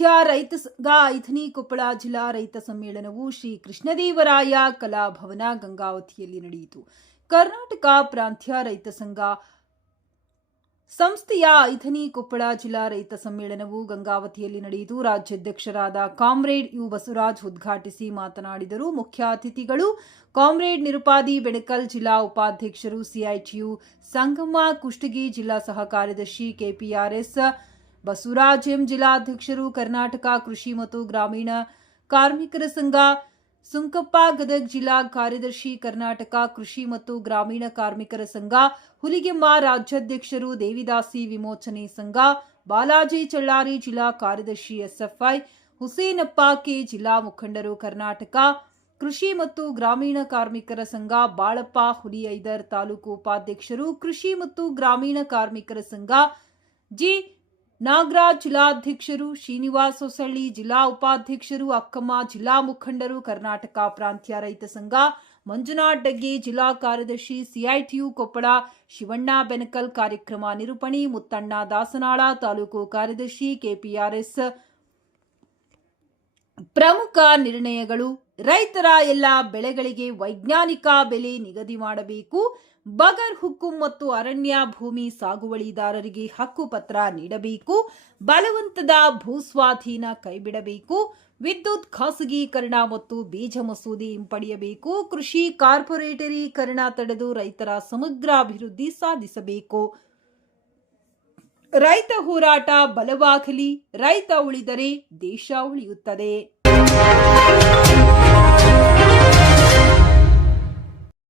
ಪ್ರಾಂತ್ಯ ರೈತ ಸಂಘ ಐಥನಿ ಕೊಪ್ಪಳ ಜಿಲ್ಲಾ ರೈತ ಸಮ್ಮೇಳನವು ಶ್ರೀ ಕೃಷ್ಣದೇವರಾಯ ಕಲಾಭವನ ಗಂಗಾವತಿಯಲ್ಲಿ ನಡೆಯಿತು. ಕರ್ನಾಟಕ ಪ್ರಾಂತ್ಯ ರೈತ ಸಂಘ ಸಂಸ್ಥೆಯ ಐಥನಿ ಕೊಪ್ಪಳ ಜಿಲ್ಲಾ ರೈತ ಸಮ್ಮೇಳನವು ಗಂಗಾವತಿಯಲ್ಲಿ ನಡೆಯಿತು. ರಾಜ್ಯಾಧ್ಯಕ್ಷರಾದ ಕಾಮ್ರೇಡ್ ಯು ಬಸವರಾಜ್ ಉದ್ಘಾಟಿಸಿ ಮಾತನಾಡಿದರು. ಮುಖ್ಯ ಅತಿಥಿಗಳು ಕಾಮ್ರೇಡ್ ನಿರುಪಾದಿ ಬೆಣಕಲ್, ಜಿಲ್ಲಾ ಉಪಾಧ್ಯಕ್ಷರು ಸಿಐಟಿಯು ಸಂಗಮ್ಮ ಕುಷ್ಟಗಿ, ಜಿಲ್ಲಾ ಸಹ ಕಾರ್ಯದರ್ಶಿ ಕೆಪಿಆರ್ಎಸ್ ಬಸವರಾಜ್ ಎಂ, ಜಿಲ್ಲಾಧ್ಯಕ್ಷರು ಕರ್ನಾಟಕ ಕೃಷಿ ಮತ್ತು ಗ್ರಾಮೀಣ ಕಾರ್ಮಿಕರ ಸಂಘ ಸುಂಕಪ್ಪ ಗದಗ್, ಜಿಲ್ಲಾ ಕಾರ್ಯದರ್ಶಿ ಕರ್ನಾಟಕ ಕೃಷಿ ಮತ್ತು ಗ್ರಾಮೀಣ ಕಾರ್ಮಿಕರ ಸಂಘ ಹುಲಿಗೆಮ್ಮ, ರಾಜ್ಯಾಧ್ಯಕ್ಷರು ದೇವಿದಾಸಿ ವಿಮೋಚನೆ ಸಂಘ ಬಾಲಾಜಿ ಚಳ್ಳಾರಿ, ಜಿಲ್ಲಾ ಕಾರ್ಯದರ್ಶಿ ಎಸ್ಎಫ್ಐ ಹುಸೇನಪ್ಪ ಕೆ, ಜಿಲ್ಲಾ ಮುಖಂಡರು ಕರ್ನಾಟಕ ಕೃಷಿ ಮತ್ತು ಗ್ರಾಮೀಣ ಕಾರ್ಮಿಕರ ಸಂಘ ಬಾಳಪ್ಪ ಹುಲಿಐದರ್, ತಾಲೂಕು ಉಪಾಧ್ಯಕ್ಷರು ಕೃಷಿ ಮತ್ತು ಗ್ರಾಮೀಣ ಕಾರ್ಮಿಕರ ಸಂಘ ಜಿ ನಾಗರಾಜ್, ಜಿಲ್ಲಾಧ್ಯಕ್ಷರು ಶ್ರೀನಿವಾಸ್ ಹೊಸಳ್ಳಿ, ಜಿಲ್ಲಾ ಉಪಾಧ್ಯಕ್ಷರು ಅಕ್ಕಮ್ಮ, ಜಿಲ್ಲಾ ಮುಖಂಡರು ಕರ್ನಾಟಕ ಪ್ರಾಂತ್ಯ ರೈತ ಸಂಘ ಮಂಜುನಾಥ್ ಡಗ್ಗೆ, ಜಿಲ್ಲಾ ಕಾರ್ಯದರ್ಶಿ ಸಿಐಟಿಯು ಕೊಪ್ಪಳ ಶಿವಣ್ಣ ಬೆನಕಲ್, ಕಾರ್ಯಕ್ರಮ ನಿರೂಪಣೆ ಮುತ್ತಣ್ಣ ದಾಸನಾಳ, ತಾಲೂಕು ಕಾರ್ಯದರ್ಶಿ ಕೆಪಿಆರ್ಎಸ್. ಪ್ರಮುಖ ನಿರ್ಣಯಗಳು: ರೈತರ ಎಲ್ಲ ಬೆಳೆಗಳಿಗೆ ವೈಜ್ಞಾನಿಕ ಬೆಲೆ ನಿಗದಿ ಮಾಡಬೇಕು. ಬಗರ್ ಹುಕುಂ ಮತ್ತು ಅರಣ್ಯ ಭೂಮಿ ಸಾಗುವಳಿದಾರರಿಗೆ ಹಕ್ಕುಪತ್ರ ನೀಡಬೇಕು. ಬಲವಂತದ ಭೂಸ್ವಾಧೀನ ಕೈಬಿಡಬೇಕು. ವಿದ್ಯುತ್ ಖಾಸಗೀಕರಣ ಮತ್ತು ಬೀಜ ಮಸೂದೆ ಹಿಂಪಡೆಯಬೇಕು. ಕೃಷಿ ಕಾರ್ಪೊರೇಟರೀಕರಣ ತಡೆದು ರೈತರ ಸಮಗ್ರ ಅಭಿವೃದ್ಧಿ ಸಾಧಿಸಬೇಕು. ರೈತ ಹೋರಾಟ ಬಲವಾಗಲಿ. ರೈತ ಉಳಿದರೆ ದೇಶ ಉಳಿಯುತ್ತದೆ.